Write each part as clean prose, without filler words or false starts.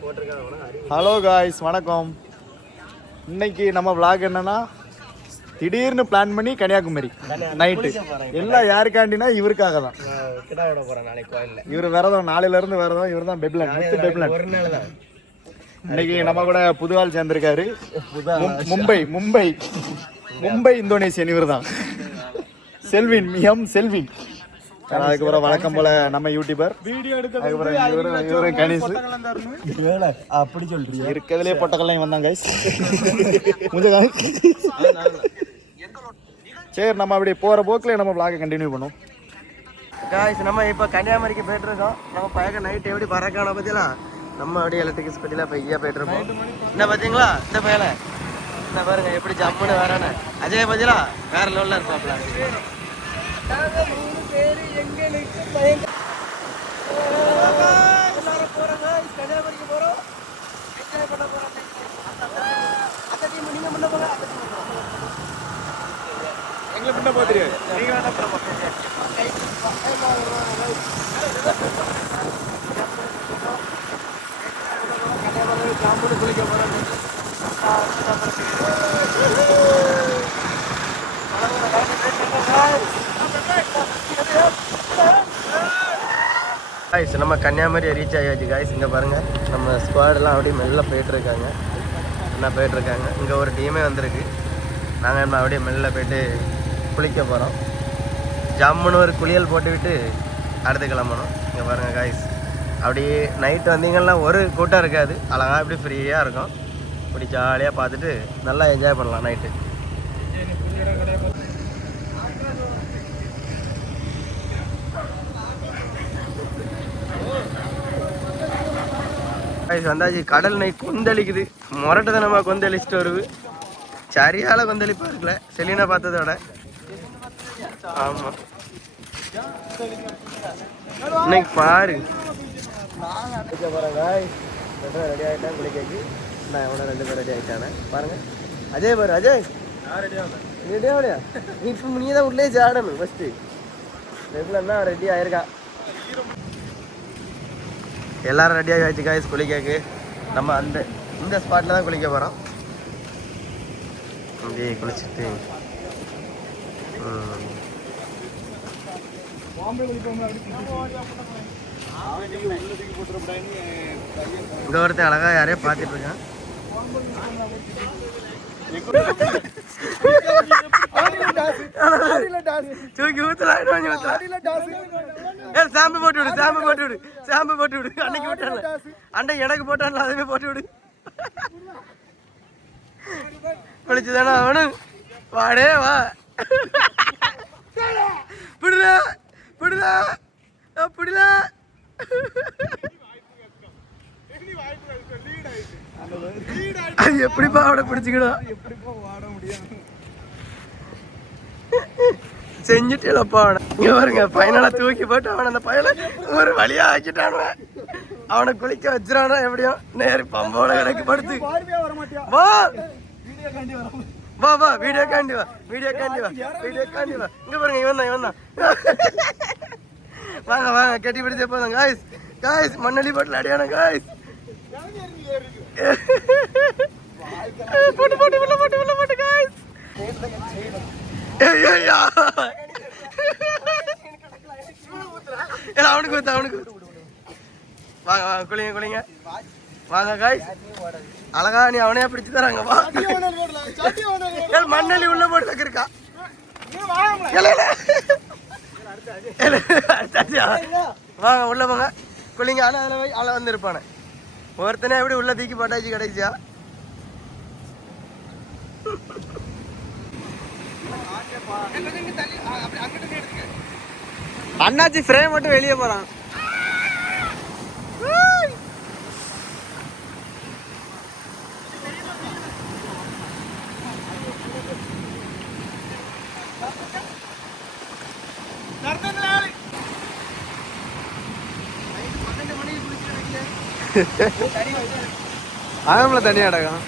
Hello guys, வணக்கம். இன்னைக்கு நம்ம vlog என்னன்னா, திடீர்னு பிளான் பண்ணி கன்னியாகுமரி நைட்டு. எல்லாம் யாருக்காண்டினா இவருக்காக தான். இவர் விரதம், நாளையில இருந்து விரதம். இவர் தான் பெப்லன், முத்து பெப்லன். இன்னைக்கு நம்ம கூட புது ஆள் சேர்ந்திருக்காரு. மும்பை இந்தோனேசியன். இவர் தான் செல்வின், செல்வின். அதுக்கப்புறம் வழக்கம் போல நம்ம யூடியூபர். அதுக்கப்புறம் கணேஷ். அப்படி சொல்றீங்க, இருக்கிறதுலே பொட்டக்கெல்லாம் வந்தாங்க கைஸ். சரி, நம்ம அப்படி போற போக்குல நம்ம vlog கண்டினியூ பண்ணுவோம். காய்ஸ், நம்ம இப்போ கன்னியாகுமரிக்கு போயிட்டு இருக்கோம். நம்ம பையன் நைட் எப்படி பறக்கான பத்திலாம் நம்ம அப்படியே எலக்ட்ரிக் ஸ்பெட்டில பையா போயிட்டு இருக்கோம். என்ன பார்த்தீங்களா இந்த பையல? என்ன பாருங்க எப்படி ஜம்முன்னு வரானே. அஜய் பத்திலா வேற லெவல்ல இருப்பாப்ல. கன்னியாகுமரிக்கு போறோம், என்ஜாய் பண்ண போறோம். அந்த டீம் நீங்க முன்ன போங்க, அந்த டீம் எங்களை முன்ன போறீங்க, நீங்க வேணா போங்க. கன்னியாகுமரி ஜாம்பூர் குளிக்க போறோம். காய்ஸ், நம்ம கன்னியாகுமரி ரீச் ஆகியாச்சு காய்ஸ். இங்கே பாருங்கள், நம்ம ஸ்குவாடெல்லாம் அப்படியே மெல்ல போயிட்டுருக்காங்க. என்ன போயிட்டுருக்காங்க, இங்கே ஒரு டீமே வந்திருக்கு. நாங்கள் நம்ம அப்படியே மெல்ல போய்ட்டு குளிக்க போகிறோம். ஜம்முன்னு ஒரு குளியல் போட்டுக்கிட்டு அடுத்து கிளம்பணும். இங்கே பாருங்கள் காய்ஸ், அப்படியே நைட்டு வந்தீங்கன்னா ஒரு கூட்டம் இருக்காது. அழகாக இப்படி ஃப்ரீயாக இருக்கும். இப்படி ஜாலியாக பார்த்துட்டு நல்லா என்ஜாய் பண்ணலாம் நைட்டு. வந்தாச்சு. கடல் நை கொந்தளிக்குது, முரட்டதனமாக கொந்தளிச்சுட்டு வருது. சரியால கொந்தளிப்பா இருக்குல்ல செலினா பார்த்ததோட. ஆமாம், இன்னைக்கு பாரு ரெடி ஆகிட்டான் குளிக்காச்சு. நான் எவனா 2 பேர் ரெடி ஆகிட்டானே பாருங்க. அஜய் பாரு, அஜய் ரெடியா? இப்போ நீ தான் உள்ளே ஆடணும் ஃபஸ்ட்டு. ரெகுலர்னா ரெடி ஆயிருக்கா. எல்லாரும் ரெடியாக ஆச்சு காய்ஸ் குளிக்காக்கு. நம்ம இந்த ஸ்பாட்டில் தான் குளிக்க போகிறோம். அப்படியே குளிச்சுட்டு இங்கே ஒருத்தன் அழகாக யாரையோ பார்த்துட்டு இருக்கான். தூக்கி ஊத்தலாம், சாம்பு போட்டு விடு, சாம்பு போட்டு விடு. அன்னைக்கு விட்டான்ல, அன்னைக்கு எனக்கு போட்டான்ல, அதுவே போட்டு விடு. குளிச்சுதானே அவனும். வாடே வா, பிடுதா பிடுதா பிடுதா. அது எப்படிப்பா அவனை பிடிச்சிக்கணும், செஞ்சுட்டேலப்பா அவனை. இங்க பாருங்க, பையனால தூக்கி போட்டு அவனை அந்த பையனை ஒரு வழியா ஆக்கிட்டானுவன். அவனை குளிக்க வச்சிடானா எப்படியும் நேரு பம்போட கணக்கு படுத்து. வா வா வா, வீடியோ காண்டி வா. இங்க பாருங்க, இவன் தான். வாங்க வாங்க, கட்டி பிடிச்ச போதும் காய்ஸ். காய்ஸ், மண்ணலி போட்டில் அடியான காய்ஸ். போட்டு காய்ஸ். அவனுக்கு வாங்க வாங்க, குளிங்க வாங்க காய்ஸ். அழகா நீ அவனையா பிடிச்சு தராங்க. மண்ணலி உள்ள போட்டு இருக்கா. வாங்க உள்ள போங்க, குளிங்க. ஆனா அதில் வந்து இருப்பானே ஒருத்தனே எப்படி உள்ள தூக்கி போட்டாச்சு கிடைச்சியா. அண்ணாச்சி ஃப்ரேம் மட்டும் வெளியே போறான். ஆகம்ல தண்ணி அடகம்.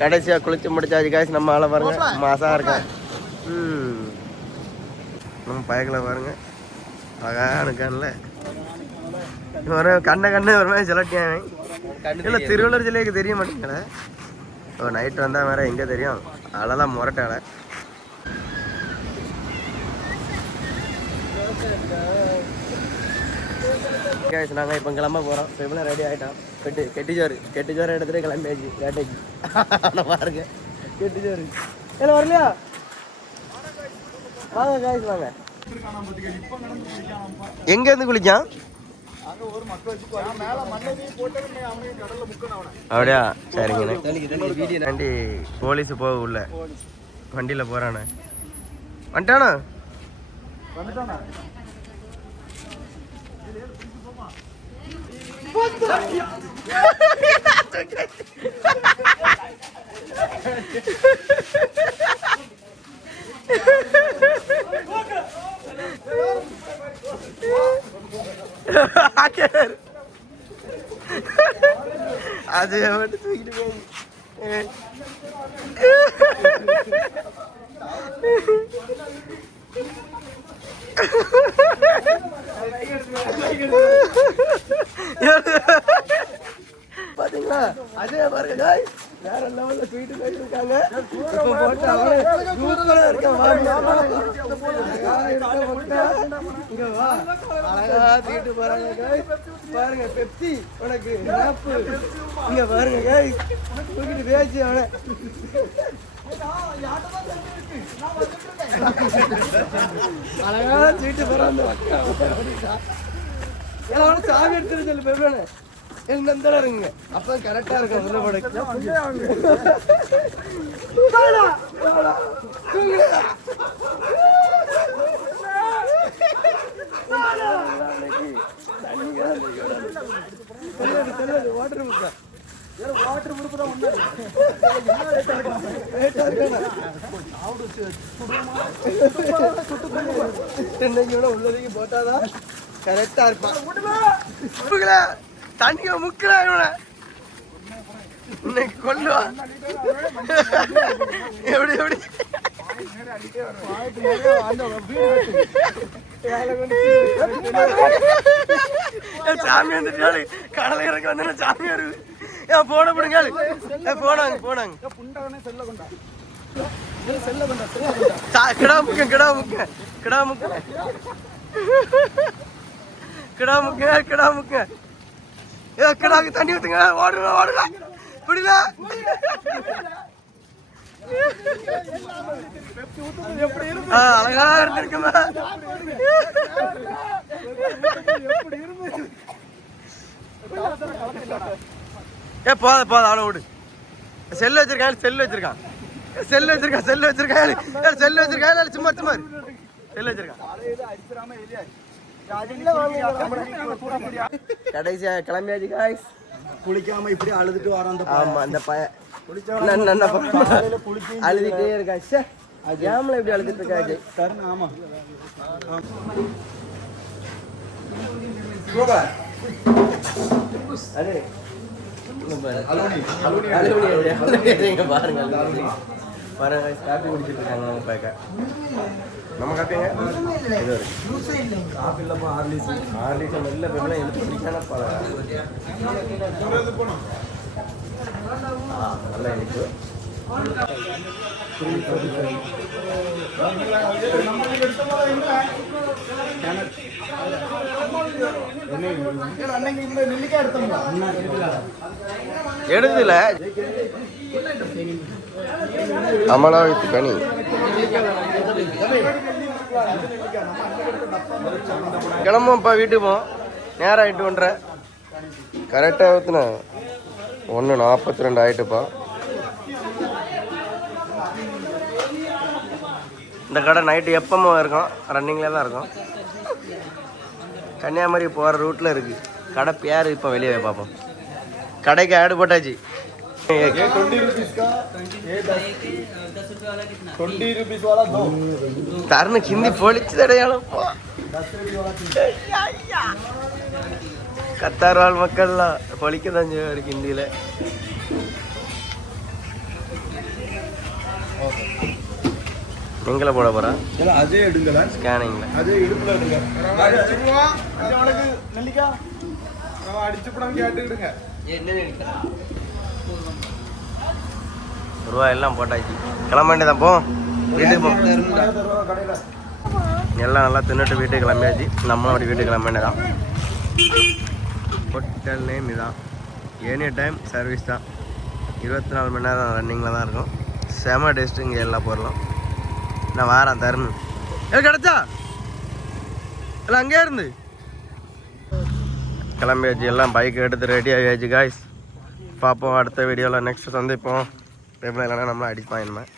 கடைசியா குளிச்சு முடிச்சாச்சு காய்ச்சி நம்ம ஆளை பாருங்க மாசா இருக்கேன். நம்ம பயக்கில் பாருங்க அழகான கண்ணில் ஒரு கண்ணை ஒரு மாதிரி செலட்டியாங்க. இல்லை திருவள்ளூர் ஜில்லைக்கு தெரிய மாட்டேங்கல. நைட் வந்தால் வேற எங்கே தெரியும், அழதான் முரட்டால. நாங்கள் இப்போ கிளம்ப போகிறோம். இப்போ இவ்வளோ ரெடி ஆகிட்டோம். கெட்டிச்சோறு எடுத்துகிட்டு கிளம்பியாச்சு வேட்டைக்கு. ஆனால் பாருங்க கெட்டிச்சோறு இல்லை வரலையா? வாங்க காய்ச்சி வாங்க. எங்கேருந்து குளிக்கான்? அப்படியா? சரிங்கண்ணே. வண்டி போலீஸ் போக உள்ள வண்டியில் போகிறானே. வந்துட்டானா? அது மட்டும் தூக்கிட்டு போய் பாத்தீங்களா? அதே பாருங்க வேற லெவல்ல தூக்கிட்டு போயிட்டு இருக்காங்க. தூக்கிட்டு போறாங்க பாருங்க. பெப்சி உனக்கு இங்க பாருங்க தூக்கிட்டு பேச்சு அவனை. அழகா தூக்கிட்டு போறான். சாமி எடுத்துட்டு சொல்லு பெருமானே எல்லாம் இருங்க. அப்ப கரெக்டா இருக்கும். உள்ள வாட்டர் முக்கா வாட்டர் முடுப்பு தான் உள்ளதைக்கு போட்டாதான் கரெக்டா இருப்பான். தண்ணிய முக்கல இவனை இன்னைக்கு கொல்லுவா. எப்படி எப்படி சாமி வந்துட்டாரு. கடலை இறக்க வந்தா சாமி வருது. ஏன் போன போடுங்க போனாங்க கிடா முக்க கிடா முக்க கிடா முக்க கிடா முக்க கிடா முக்க. ஏ கிடாக்கு தண்ணி ஊத்துங்க. ஓடுங்க புரியல. அழகா இருந்திருக்குமா? ஏ போத அவனை விடு. செல்லு வச்சிருக்கான் செல்லு வச்சிருக்கான் சும்மா செல்லு வச்சிருக்கான். கடைசியா கிளம்பியாச்சு காய்ஸ். குளிக்காம இப்படி அழுதுட்டு வரோம். ஆமா அந்த பையன் அழுதுட்டே இருக்கா சார் ஜாமில் எப்படி அழுதுட்டு இருக்கா அஜய் ஆமா அடே பாருங்க காப்பி குடிச்சிட்டு இருக்காங்க அவங்க பேக்க நம்ம காப்பிங்க இது காப்பி இல்லப்பா ஹார்லிக்ஸ் வெளில போய் எழுத்து குடிக்கான நல்லா இனிப்பு எடுத்துல அமலாவித்து கனி கிளம்பும்ப்பா வீட்டுக்கு போ நேரம் ஆயிட்டு ஒன்றரை கரெக்டாக ஊற்றுன 1:42 ஆயிட்டுப்பா. இந்த கடை நைட்டு எப்பவும் இருக்கும், ரன்னிங்கில் தான் இருக்கும். கன்னியாகுமரி போகிற ரூட்டில் இருக்குது கடை. பேர் இப்போ வெளியே பார்ப்போம். கடைக்கு ஆடு போட்டாச்சு. தருணு ஹிந்தி பொழிச்சு தடையாலும் கத்தார் வாழ் மக்கள்லாம் பொழிக்க தான் இருக்கு ஹிந்தியில். நீங்களே போட போகிறா அதே எடுங்க ஸ்கேனிங்கில் அதே இடுப்புல எடுங்க. நெல்லிக்கா அடிச்சு படம் கேட்டுக்கிடுங்க. ரூபா எல்லாம் போட்டாச்சு. கிளம்ப வேண்டியதான். போ வீட்டுக்கு போ. எல்லாம் நல்லா தின்னுட்டு வீட்டுக்கு கிளம்பியாச்சு. நம்மளும் அப்படி வீட்டுக்கு கிளம்ப வேண்டியதான். ஹோட்டல் நேம் இதுதான். எனி டைம் சர்வீஸ் தான். 24 மணி நேரம் ரன்னிங்கில் தான் இருக்கும். செம டேஸ்ட்டு இங்கே எல்லா பொருளும். நான் வாரேன் தருணு. கிடச்சா இல்லை அங்கேயே இருந்து கிளம்பியாச்சு. எல்லாம் பைக் எடுத்து ரெடி ஆகியாச்சு காய்ஸ். பார்ப்போம் அடுத்த வீடியோவில். நெக்ஸ்ட் சந்திப்போம். எப்படின்னா இல்லைன்னா நம்மளும் அடிப்பான் இனிமேல்.